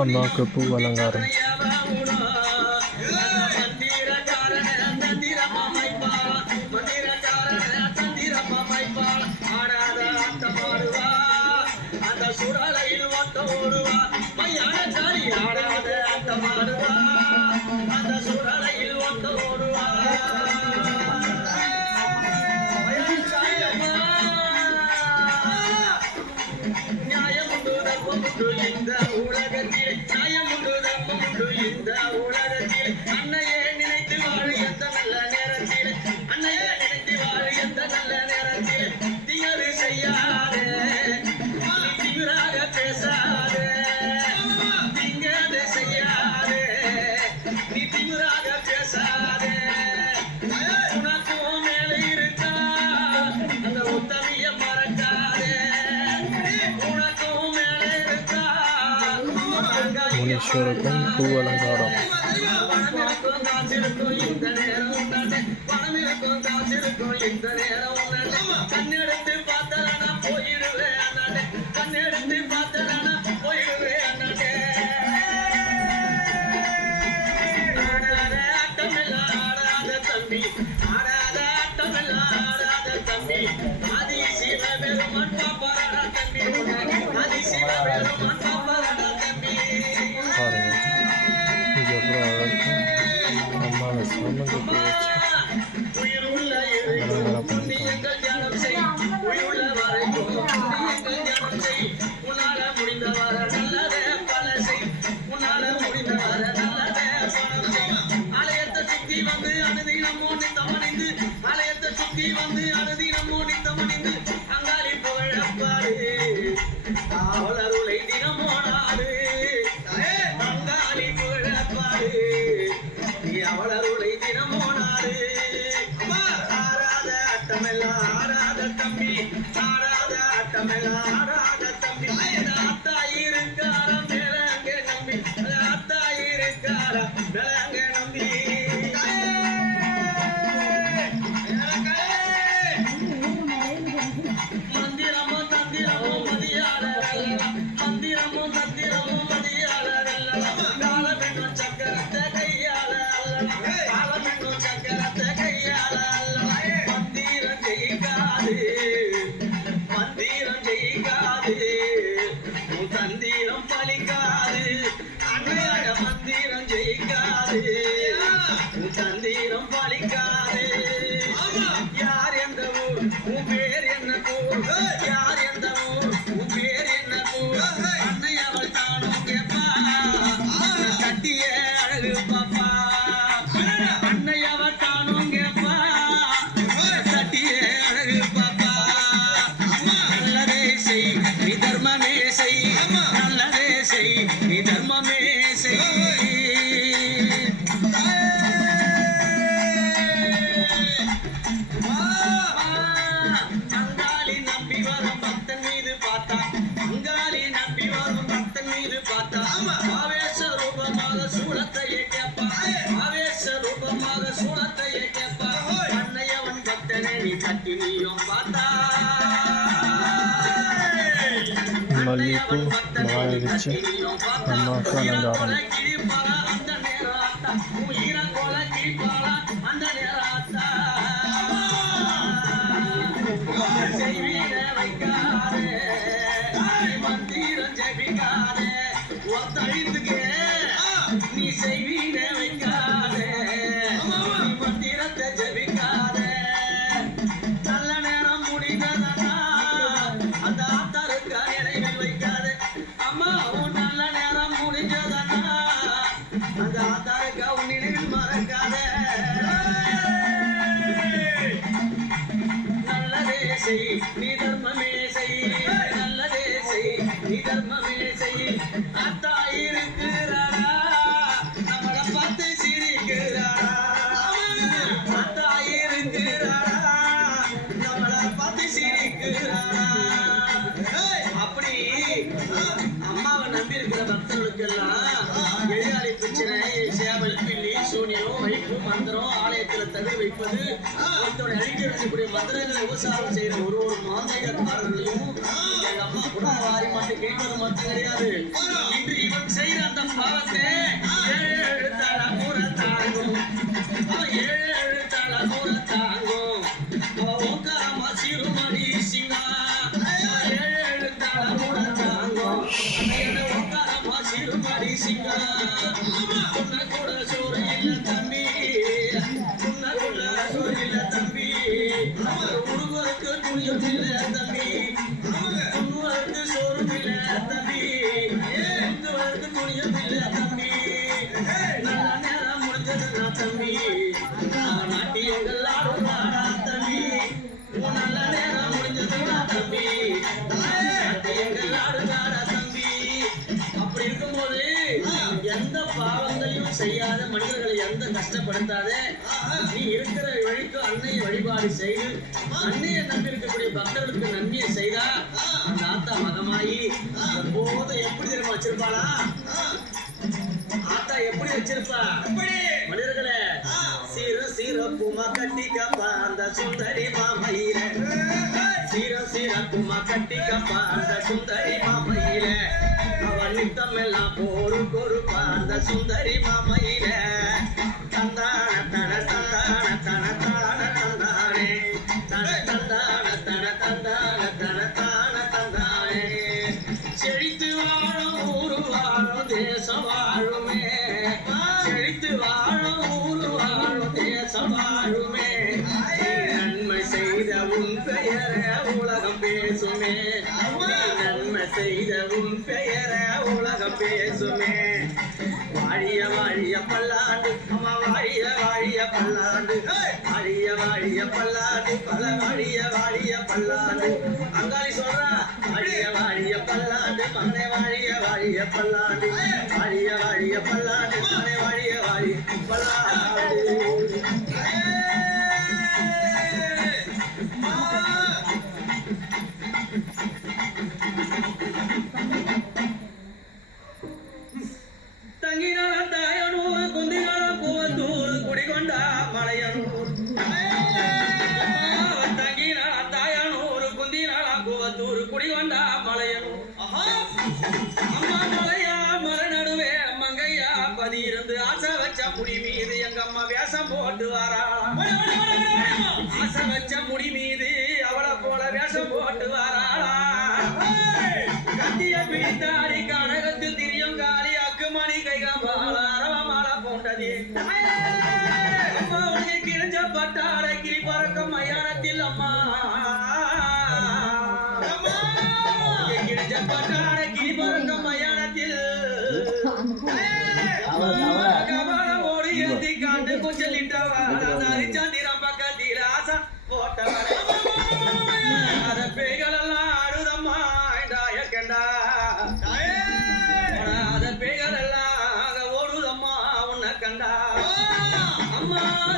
అన్నాకపు అలంకారం. பரமேஸ்வருக்கும் பூ அலங்காரம். கண்ணெடுத்து பார்த்தா நான் கண்ணெடுத்து பார்த்தா ஆட்டமெல்லாம் ஆறாத தம்பி ஆறாத ஆட்டமெல்லாம் இருந்துச்சு நம்ம உட்காந்து ஆரம்பி தாத்தாக்கா உன்னிடவில் மறக்காத. நல்லதே செய் நீ தர்மமே செய். நல்லதே செய் நீ தர்மமே செய். அத்தா இருக்கிறாரா? நம்மளை பார்த்து சிரிக்கிறாரா? அத்தா இருக்கிறாரா? நம்மளை பார்த்து அப்படி. அம்மாவை நம்பி இருக்கிற பக்தர்களுக்கெல்லாம் ஆயிரம் வைப்பு மந்திரம் ஆலயத்துல தகு வைப்பது இதோட அழிக்கக்கூடிய மந்திரங்களை விவசாயம் செய்யற ஒரு ஒரு மாந்திரிகக்காரர்களையும் எங்க அம்மா கூட வாரி மாட்டு கேட்பது மட்டும் கிடையாது. இன்று இவன் செய்யற அந்த பாவத்தை ஏழு தல கூற தாங்கும். ஏழு தல கூற தாங்கும். சீருமணி எந்த கஷ்டப்படுத்தாத நீ இருக்கிற வழிக்கு அன்னையை வழிபாடு செய்து அன்னையை நம்பி இருக்கக்கூடிய பக்தர்களுக்கு நன்மையை செய்தா அந்த ஆத்தா மகமாயி எப்போதும் எப்படி தெரியுமா வச்சிருப்பாளா? ஆத்தா எப்படி வச்சிருப்பா? மனிதர்களே சீர சீரப்புமா கட்டிக்கப்பா அந்த சுந்தரி மாமையில. சீர சீரப்புமா கட்டிக்கப்பா அந்த சுந்தரி மாமையில. அவன் நித்தமெல்லாம் போரு பொறுப்பா அந்த சுந்தரி மாமையில. வாழுமே. செழித்து வாழும் ஊரு வாழும் தேசம் வாழுமே நன்மை செய்த உன் பெயர உலகம் பேசுமே. நன்மை செய்த உன் பெயர உலகம் பேசுமே. வாழிய வாழிய பல்லாண்டு அம்மா வாழிய வாழிய பல்லாண்டு. வாழிய வாழிய பல்லாண்டு பல வாழிய வாழிய பல்லாண்டு. அங்காளி சொல்றா வாழிய வாழிய பல்லாண்டு பண்ணை வாழிய வாழிய பல்லாண்டு வாழிய வாழிய பல்லாண்டு மனை வாழிய வாழிய பல்லாண்டு you. வேஷம் போட்டு வரா. ஆசை வச்ச முடி மீது அவளை போல வேஷம் போட்டு வராளா கத்திய பிடித்தாடி கனகத்தில் திரியும் காளி அக்குமணி கைகாம்பால அரவமால போண்டது அம்மா உனக்கு கிழிஞ்ச பட்டாடை கிளி பறக்கும் மயானத்தில் அம்மா.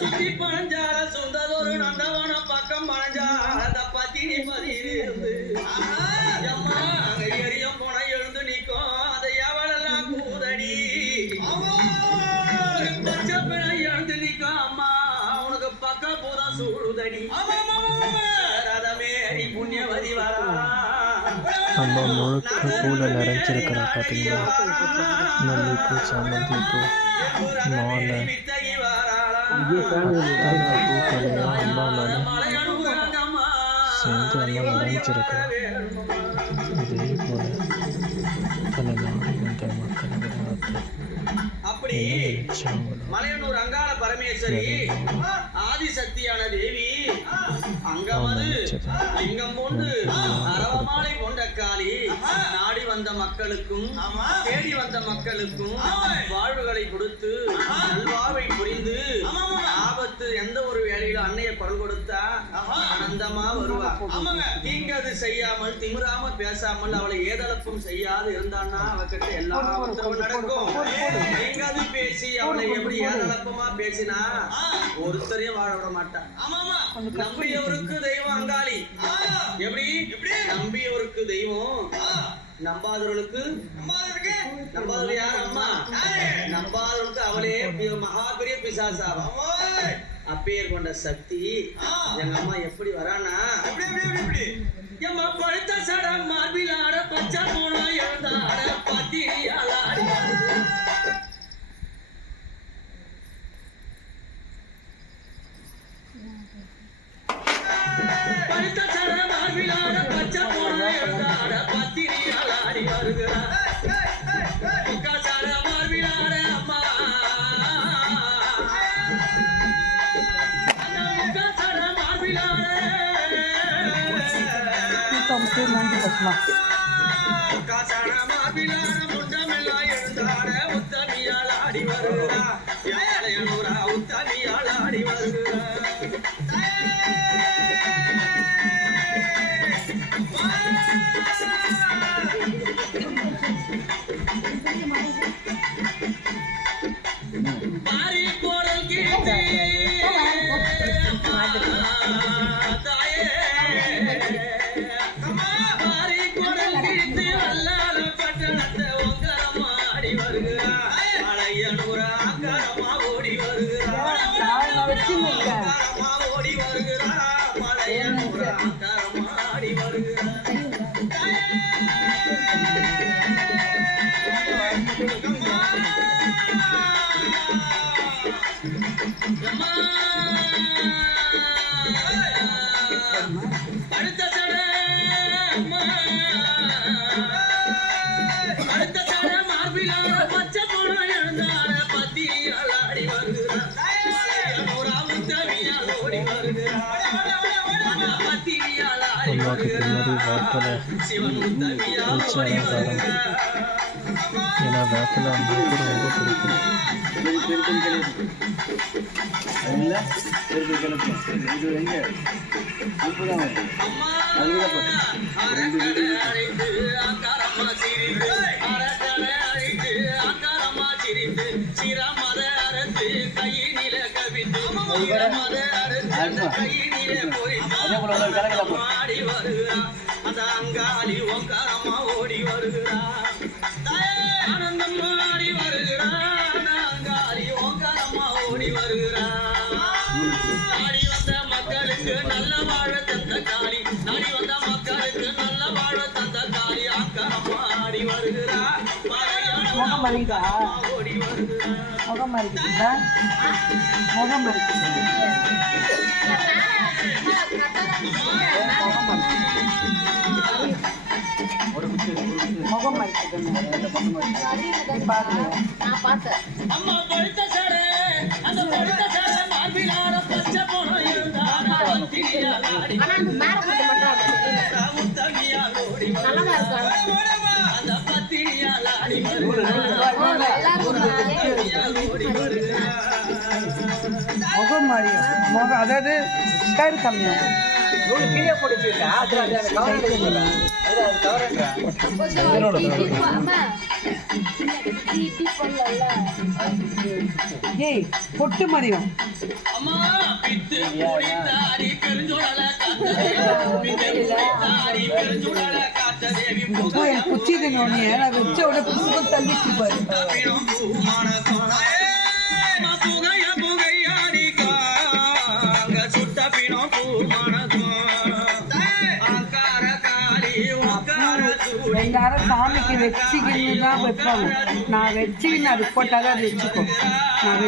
சுத்தி பழஞ்சால சுந்ததொரு நந்தவன பக்கம் பழஞ்சா அந்த பத்தினி பதி பூரா சூடுதடி ரதமேறி புண்ணியவதி வரா. அம்மா முழுக்க பூவில் நிறைஞ்சிருக்கிறா பார்த்தீங்களா மல்லிகைப்பூ சாமந்திப்பூ மாலை. அத்தனை பூக்களையும் அம்மா மேலே. சேர்ந்து அம்மா நிறைஞ்சிருக்கிறா இதே போல் பல நாடு வந்த மக்கள் விளையாட்டு மலையனூர் அங்காள பரமேஸ்வரி ஆதிசக்தியான தேவி. லிங்கம் போன்று அரவமாலை கொண்ட காளி நாடி வந்த மக்களுக்கும் தேடி வந்த மக்களுக்கும் வாழ்வுகளை கொடுத்து நல்வாழ்வை புரிந்து ஆபத்து எந்த ஒரு வேலையில அன்னைய குரல் கொடுத்தா ஆனந்தமா வருவா. தீங்கது செய்யாமல் திமிராம பேசாமல் அவளை ஏதளப்பும் செய்யாது இருந்தான்னா அவகிட்ட எல்லா உத்தரவும் நடக்கும். தீங்காது பேசி அவளை எப்படி ஏதளப்பமா பேசினா ஒருத்தரையும் வாழ விட மாட்டான் நம்பியோருக்கு தெய்வம் அங்காளி. எப்படி? நம்பியோருக்கு தெய்வம். நம்பாதவர்களுக்கு? நம்பாதவர்கள் யார்? அம்மா. நம்பாதவர்களுக்கு அவளே மகா பெரிய பிசாசாவா அப்பேர் கொண்ட சக்தி. எங்க அம்மா எப்படி வரானா எம்மா பழுத்த சடம் மார்பில் ஆட நன்றி பசுமா சினிமாவுக்கு பின்னாடி வேப்பிலை வச்சு அலங்காரம் ஏன்னா வேப்பிலை அம்மாவுக்கு ரொம்ப பிடிக்கும் சிரமத அரசு கையில் அதே போல முகம் மறிக்குதா முகம் மறிக்குதுங்களா முகம் மறிக்குது முகம் மறிக்குது முகம் மாதிரி முகம் அதாவது ஸ்டைல் கம்மியாகும் கீழே போட்டுருக்கா பொட்டு மதியம் அம்மா பித்து போய் குச்சி தின்னோடனே நான் வச்ச உடனே புக்கு சாமிக்கு வச்சுக்கின்னு தான் வைப்பாங்க. நான் வச்சு அது போட்டால் அது வச்சுக்கோ நான்